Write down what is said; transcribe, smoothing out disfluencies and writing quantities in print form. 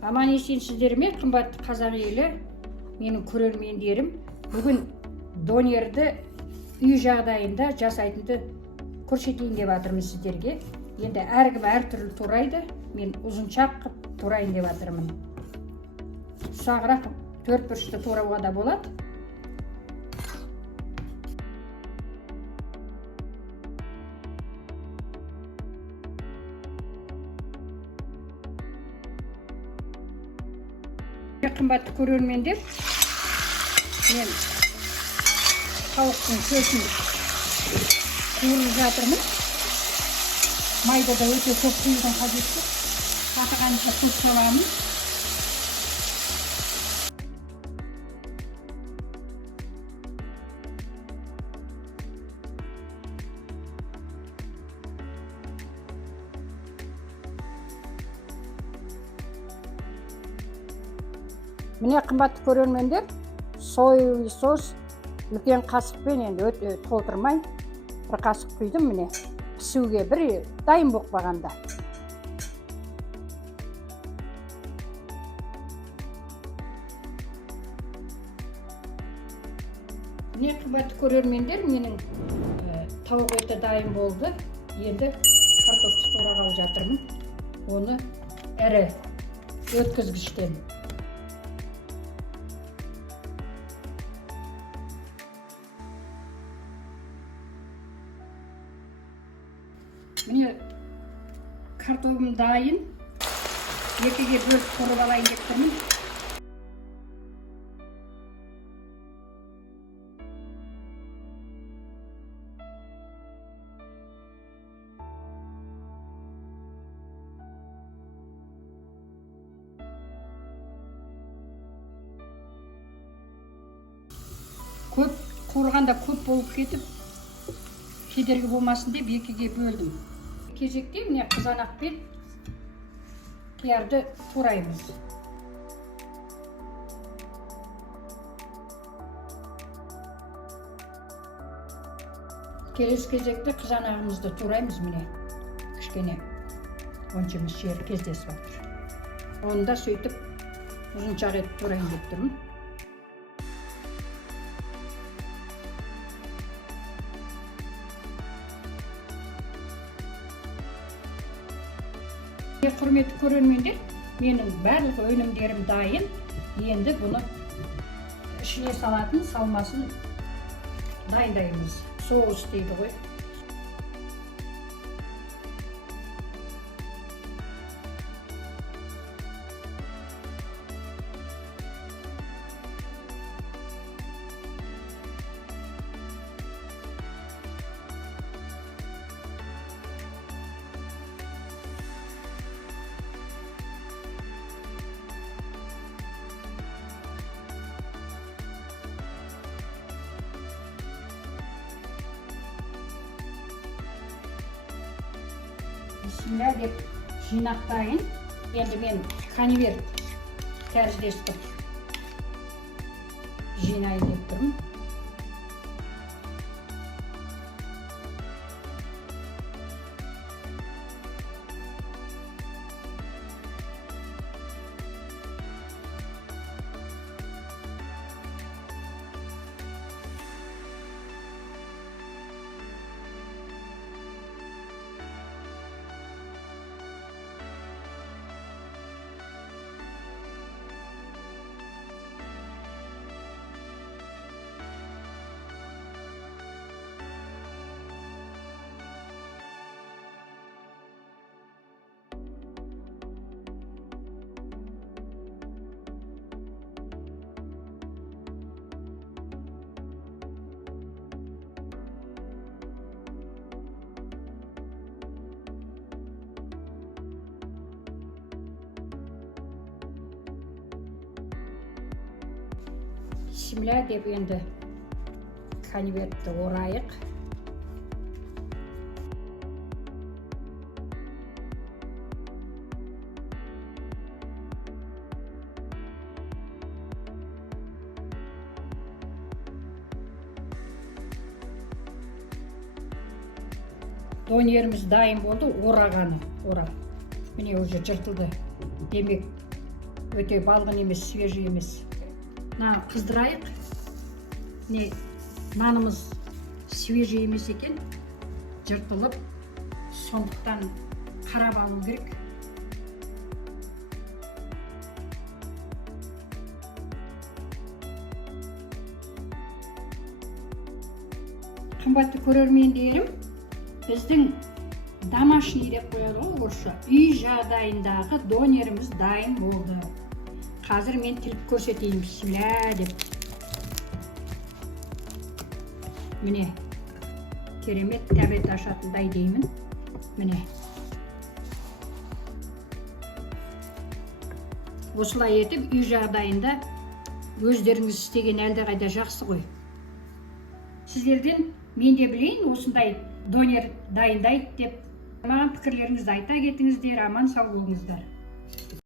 Аман есенсіздер ме, қымбатты қазақ елі, менің көрермендерім. Бүгін донерді үй жағдайында жасайтынды көрсетейін деп жатырмын сіздерге. Енді әркім әртүрлі турайды, мен ұзыншақ қып турайын деп жатырмын. Ұсағырақ төрт бұрышты турауға да болады. Қымбатты көрермендер, мен тауықтың көсін қуырып жатырмын. Майда да өте көп құюдың қажеті. Қатығанша тұз саламын. Міне қымбатты көрермендер, соевый сос үлкен қасықпен, енді өте толтырмай бір қасық құйдым. Міне пісуге бір дайын болып қалғанда. Міне қымбатты көрермендер, менің тауық еті дайын болды. Енді картопты турағалы жатырмын. Оны ірі өткізгіштен. Міне картоплым дайын. Екіге бөліп тұрып алайын деп тұрмын. Көп қуырғанда көп болып кетіп, кедергі болмасын деп екіге бөлдім. Кезекте міне қызанақпен қиярды тураймыз. Келесі кезекте қызанағымызды тураймыз. Міне кішкене оншымыз жері кездесіп жатыр. Оны да сөйтіп ұзыншақ етіп турайын деп тұрмын. Құрметті көрермендер, менің барлық өнімдерім дайын. Енді бұны ішіне салатын салмасын дайындаймыз. Соус дейді ғой. Бисмилля деп жинақтайын. Енді мен конверт тәріздестіп жинайын деп тұрмын. Бисмилля деп енді конвертті орайық. Донеріміз дайын болды, орағаны. Міне уже жыртылды. Демек өте балғын емес, свежий емес. Мына қыздырайық. Не, нанымыз свежий емес екен, жыртылып, сондықтан қарап алу керек. Қымбатты көрермендерім, біздің домашний деп қояды ғой орысша, үй жағдайындағы донеріміз дайын болды. Қазір мен тіліп көрсетейін, бисмилля деп. Міне, керемет тәбет ашатындай деймін. Міне. Осылай етіп, үй жағдайында өздеріңіз істеген әлдеқайда жақсы ғой. Сіздерден мен де білейін, осындай донер дайындайды деп. Маған пікірлеріңізді айта кетіңіздер, аман сау болыңыздар.